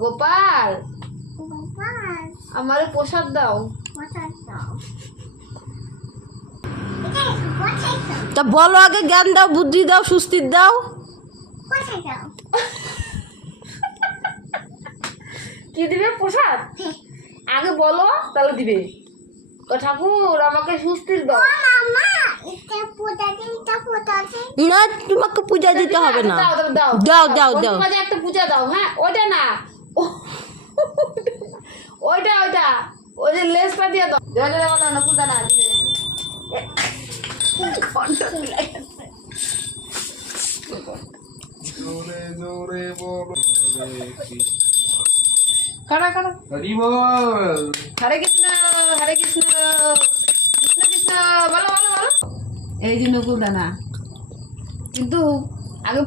গোপাল আমারে প্রসাদ দাও। তা বলো আগে, জ্ঞান দাও, বুদ্ধি দাও, সুস্থির দাও। কি দিবে প্রসাদ? আগে বলো তাহলে দিবে। ঠাকুর আমাকে সুস্থির দাও। না, তোমাকে পূজা দিতে হবে না। দাও দাও দাও দাও। একটা পূজা দাও। হ্যাঁ, ওটা না, ওইটা ওইটা ওই যে লেসটা দিয়ে দাও। বলো না পূজা না দিবে। জোরে জোরে বলো খাড়া খাড়া। হরি বল। হরে কৃষ্ণ হরে কৃষ্ণ কৃষ্ণ কৃষ্ণ। বলো বলো বলো। এই যে নকুল দানা, কিন্তু আগে